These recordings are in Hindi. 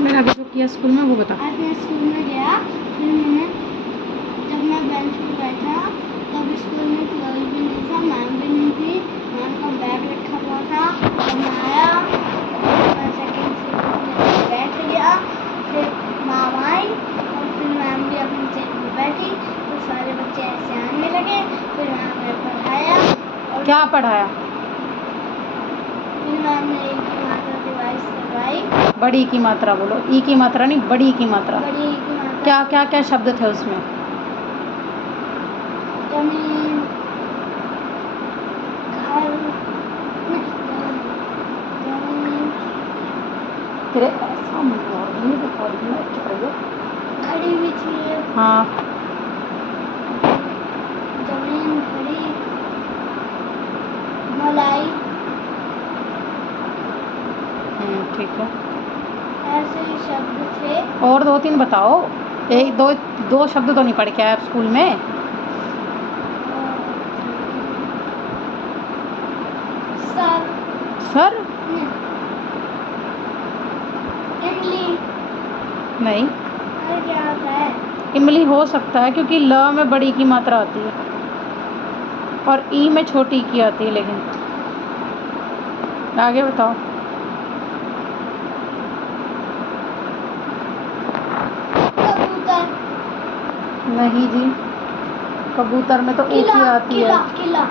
मैंने अभी जो किया स्कूल में वो बता। आज मैं स्कूल में गया, फिर मैंने जब मैं बेंच पर बैठा तब स्कूल में क्लास भी नहीं था, मैम भी नहीं थी, मैम का बैग रखा हुआ था। जब मैं आया मैं सेकेंड सीट पर बैठ गया, फिर मैम आई और फिर मैम भी अपनी सीट पर बैठी, तो सारे बच्चे ऐसे आने लगे, फिर मैम ने पढ़ाया। और क्या पढ़ाया? फिर मैम ने एक की मात्रा रिवाइज करवाई। बड़ी की मात्रा बोलो, ई की मात्रा नहीं, बड़ी की मात्रा। बड़ी की मात्रा। क्या क्या क्या शब्द थे उसमें? जमीन, घर, जमीन, तेरे ऐसा नहीं देखो, घड़ी भी थी। हाँ जमीन, घड़ी, मलाई, ठीक है। ऐसे ही शब्द थे। और 2-3 बताओ, एक दो शब्द तो नहीं पढ़ के आए आप स्कूल में? सर, सर इमली, नहीं, अरे क्या होता है? इमली हो सकता है क्योंकि ल में बड़ी की मात्रा आती है और ई में छोटी की आती है। लेकिन आगे बताओ। कबूतर, नहीं जी, कबूतर में तो ऊ की आती किला, है, किला,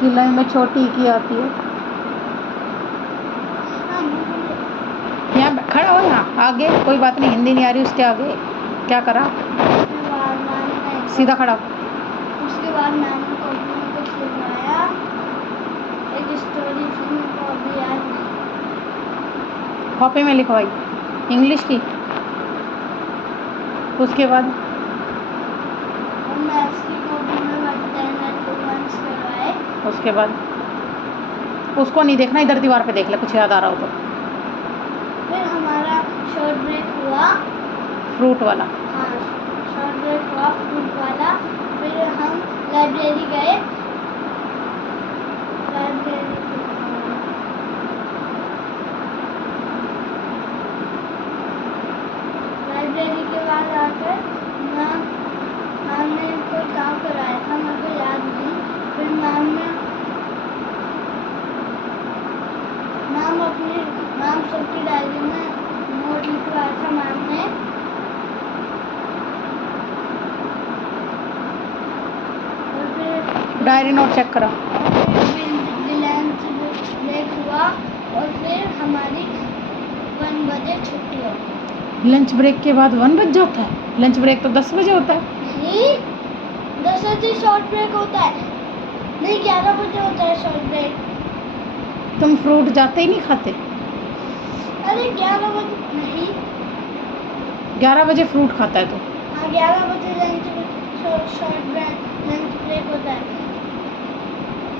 किले में छोटी की आती है। यहाँ खड़ा हो, यहाँ आगे, कोई बात नहीं, हिंदी नहीं आ रही उसके आगे क्या करा? सीधा खड़ा हो। उसके बाद मैम ने कॉपी में कुछ लिखवाया, एक स्टोरी थी, मेरे को अभी याद नहीं। कॉपी में लिखवाई इंग्लिश की। उसके बाद और मैथ्स की कॉपी में 10 and 2 ones करवाए। उसके बाद उसको नहीं देखना, इधर दीवार पे देख ले, कुछ याद आ रहा हो तो। फिर हमारा शॉर्ट ब्रेक हुआ। फ्रूट वाला। हाँ, शॉर्ट ब्रेक हुआ फ्रूट वाला। फिर हम लाइब्रेरी गए। लाइब्रेरी के बाद आकर मैम ने कोई काम कराया था, मेरे को याद नहीं। फिर मैम सबकी डायरी में नोट लिखवाया था मैम ने। और फिर डायरी नोट चेक करा। लंच ब्रेक हुआ और फिर हमारी 1 बजे छुट्टी हो गई। लंच ब्रेक के बाद 1 बज जाता है? लंच ब्रेक तो 10 बजे होता है। नहीं, 10 बजे शॉर्ट ब्रेक होता है। नहीं, 11 बजे होता है शॉर्ट ब्रेक। तुम फ्रूट जाते ही नहीं खाते? अरे 11 बजे नहीं। 11 बजे फ्रूट खाता है तो? हाँ, 11 बजे शॉर्ट ब्रेक होता है।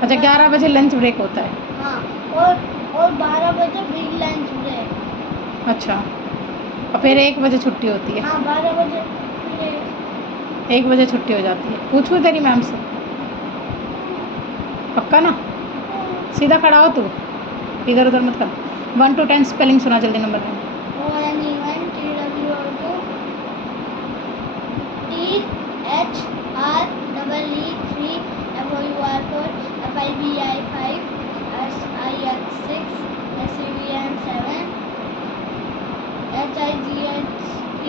अच्छा, 11 बजे लंच ब्रेक होता है। हाँ, और 12 बजे बिग लंच ब्रेक। अच्छा, और फिर 1 बजे छुट्टी होती है। हाँ, 12 बजे 1 बजे छुट्टी हो जाती है। पूछूं तेरी मैम से? पक्का ना? सीधा खड़ा हो तू, इधर उधर मत कर। 1 to 10 स्पेलिंग सुना जल्दी नंबर में। ONE1 TWO2 THREE3 FOUR4 FIBI5 SIX6 SEVN7 HIGHT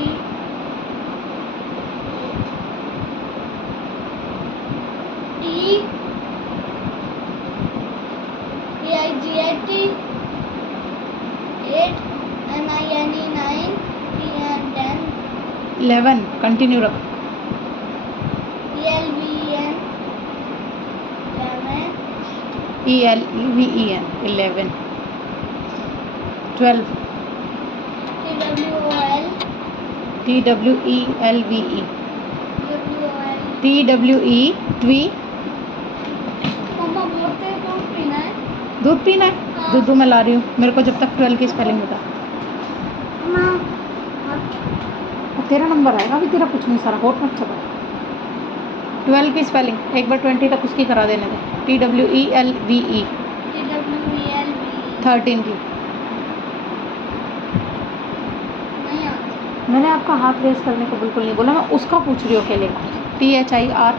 PIGIT 8 NINE 9 PN 10 11 continue रख। ELVEN 11 ELVEN 11 12 TWOL TWELVE TWE ट्वी। मम्मा बोलते हैं दूध पीना है। दूध पीना है? हाँ। दूध मैं ला रही हूँ, मेरे को जब तक 12 की स्पेलिंग बता। तेरा नंबर आएगा, अभी तेरा कुछ नहीं, सारा होट मत चला। 12 की स्पेलिंग एक बार 20 तक उसकी करा देने दे। TWELVE 13 की। नहीं मैंने आपका हाथ रेस करने को बिल्कुल नहीं बोला, मैं उसका पूछ रही हूँ अकेले का। THIR,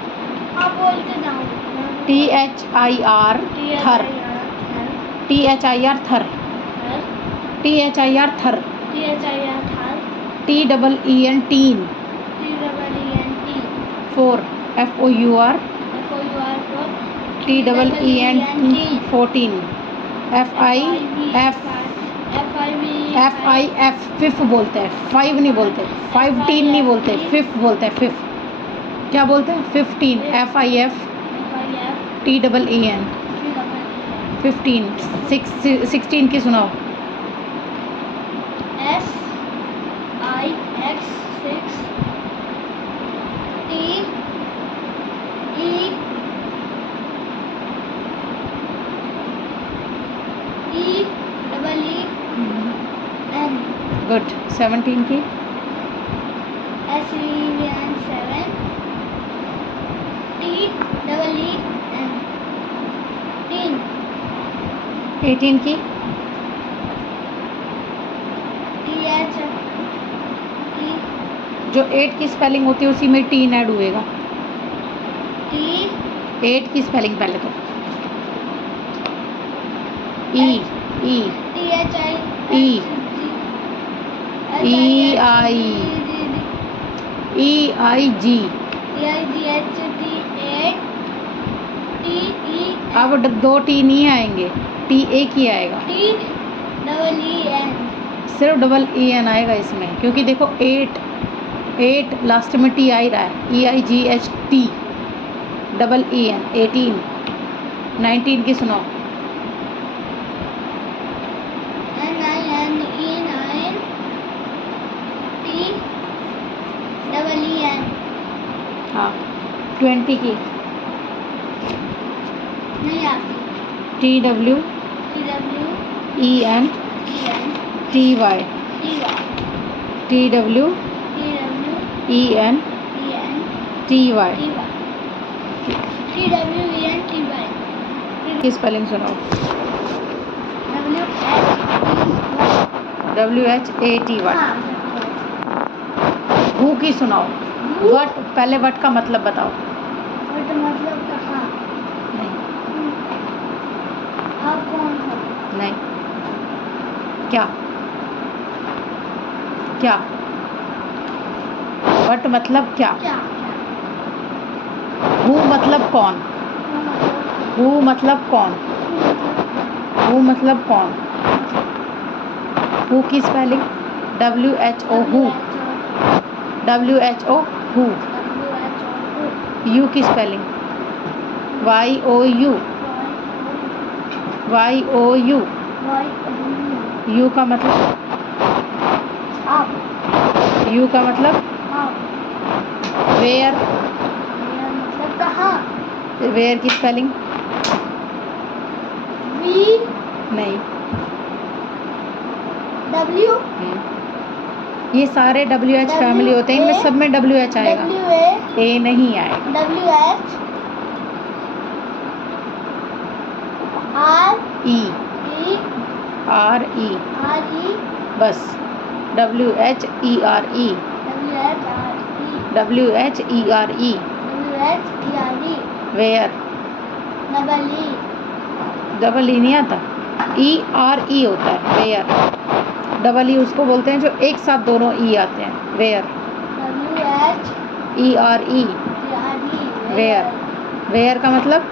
आप बोलते जाओ। THIR थर, THIR थर, THIR थर, TEEN tin, 4 FOUR, TEEN 14, FIF फिफ बोलते हैं, 5 नहीं बोलते, 15 नहीं बोलते, फिफ बोलते हैं, फिफ क्या बोलते हैं, 15, FIF TEEN 15, 16 की सुनाओ। SIX 6 TEEN good. 17 की SEVN 7 TEEN 10 18 की TH जो 8 की स्पेलिंग होती है उसी में टीन ऐड हुएगा। T 8 की स्पेलिंग पहले तो ई ई THI E EIG। अब 2 टी नहीं आएंगे, टी एक ही आएगा, सिर्फ डबल EN आएगा इसमें, क्योंकि देखो 8 लास्ट में टी आ ही रहा है, EIGHT डबल EN 18। 19 की सुनाओ। हाँ 20 की TWENTY TWENTY की स्पेलिंग सुनाओ। WHAT what. हु की सुनाओ। वट, पहले वट का मतलब बताओ। मतलब कहाँ? नहीं आप कौन हो? नहीं, क्या क्या वट मतलब क्या? क्या? हु मतलब कौन? हु मतलब कौन? हु मतलब कौन? हु की spelling WHO who. WHO who. You की स्पेलिंग YOU। YOU। यू का मतलब आप। यू का मतलब वेयर। मतलब कहाँ? वेयर की स्पेलिंग V नहीं। W ये सारे WH फैमिली होते हैं, इनमें सब में WH आएगा, A नहीं आएगा। WH E RE बस WHERE WHERE where. Double E नहीं आता, ERE होता है वेयर। डबल ई उसको बोलते हैं जो एक साथ दोनों ई आते हैं, वेयर। ERE where. वेयर का मतलब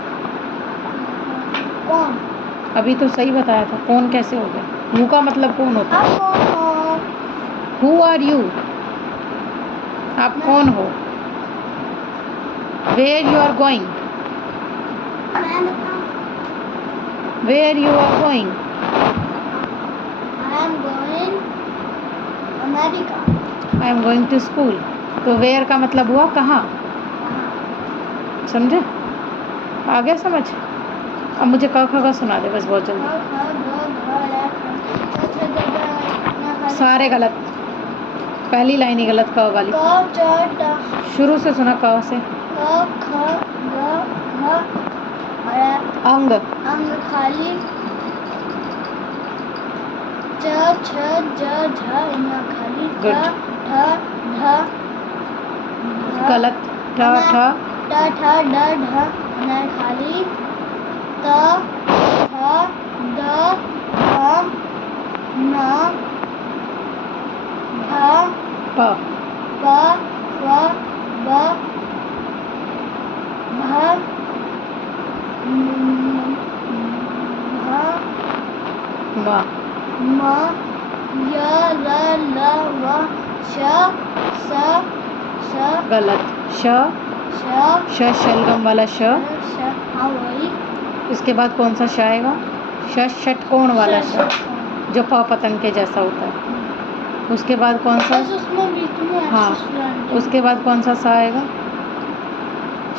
कौन? अभी तो सही बताया था, कौन कैसे हो गया? हु का मतलब कौन होता है? आप कौन हो? Who are you? आप कौन हो? Where you are going? मैं बताऊं? Where you are going? I am going America. I am going to school. तो वेयर का मतलब हुआ कहाँ, समझे? आ गया समझ? अब मुझे क ख ग सुना दे बस बहुत जल्दी। सारे गलत, पहली लाइन ही गलत क वाली। शुरू से सुना क से। अंग अंग खाली च छ ज झ यहाँ खाली Good. गलत। ठ ठ खाली त थ द ध न ध प प फ ब भ म म य र ल व श स श गलत। श श शलगम वाला श। हाँ वही। इसके बाद कौन सा श आएगा? षटकोण वाला श, जो प पतंग के जैसा होता है। उसके बाद कौन सा? बस उसमें बीच में हाँ, उसके बाद कौन सा सा आएगा?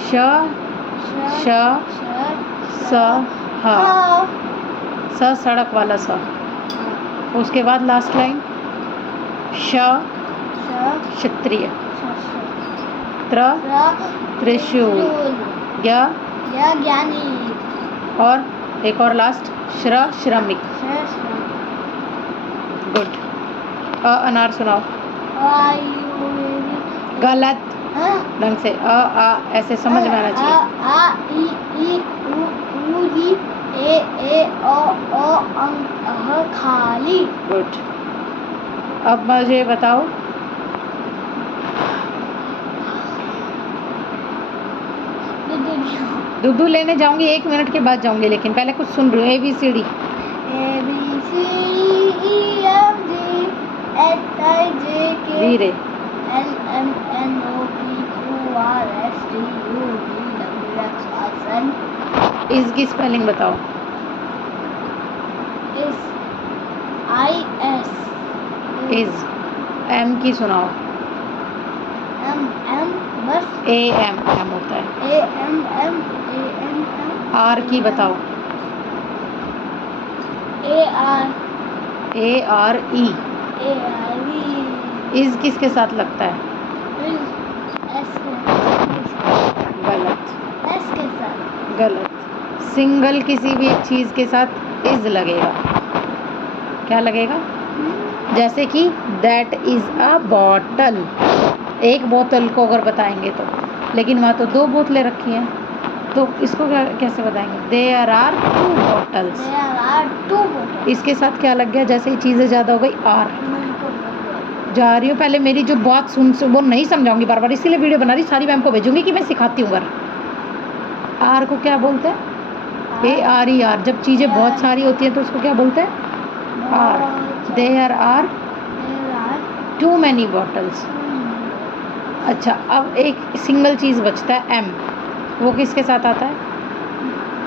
श श स हा। स सड़क वाला सा। उसके बाद लास्ट लाइन श क्षत्रिय। त्र त्रिशूल। ज्ञानी। और एक और लास्ट श्रमिक। गुड। अनार सुनाओ। गलत। ढंग से आ ऐसे समझ में आना चाहिए। आ ई उ ए ओ खाली। गुड। अब मुझे बताओ, दूध लेने जाऊंगी, 1 मिनट के बाद जाऊंगी, लेकिन पहले कुछ सुन रही हूँ। ABCD। धीरे। इस की स्पेलिंग बताओ। इज। M की सुनाओ। बस AM होता है। R की बताओ। ARE। इज किसके साथ लगता है? गलत। गलत। सिंगल किसी भी एक चीज के साथ इज लगेगा। क्या लगेगा? जैसे कि दैट इज अ बॉटल। एक बोतल को अगर बताएंगे तो, लेकिन वहाँ तो 2 बोतलें रखी हैं, तो इसको कैसे बताएंगे? There are 2 bottles. इसके साथ क्या लग गया? जैसे ही चीज़ें ज़्यादा हो गई, आर। जा रही हूँ, पहले मेरी जो बात सुन वो नहीं समझाऊंगी बार बार, इसीलिए वीडियो बना रही, सारी मैम को भेजूंगी कि मैं सिखाती हूँ। आर को क्या बोलते हैं? ARER। जब चीज़ें बहुत सारी होती हैं तो उसको क्या बोलते हैं? Are. There are too many bottles. अच्छा, अब एक सिंगल चीज़ बचता है, M। वो किसके साथ आता है?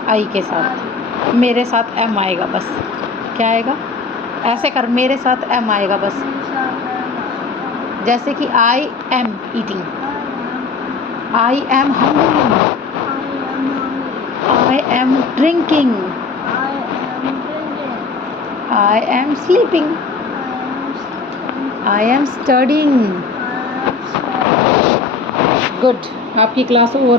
आई के साथ। मेरे साथ M आएगा बस। क्या आएगा? ऐसे कर, मेरे साथ M आएगा बस। जैसे कि I am eating, I am hungry, I am drinking, I am sleeping, I am studying. Good. आपकी क्लास ओवर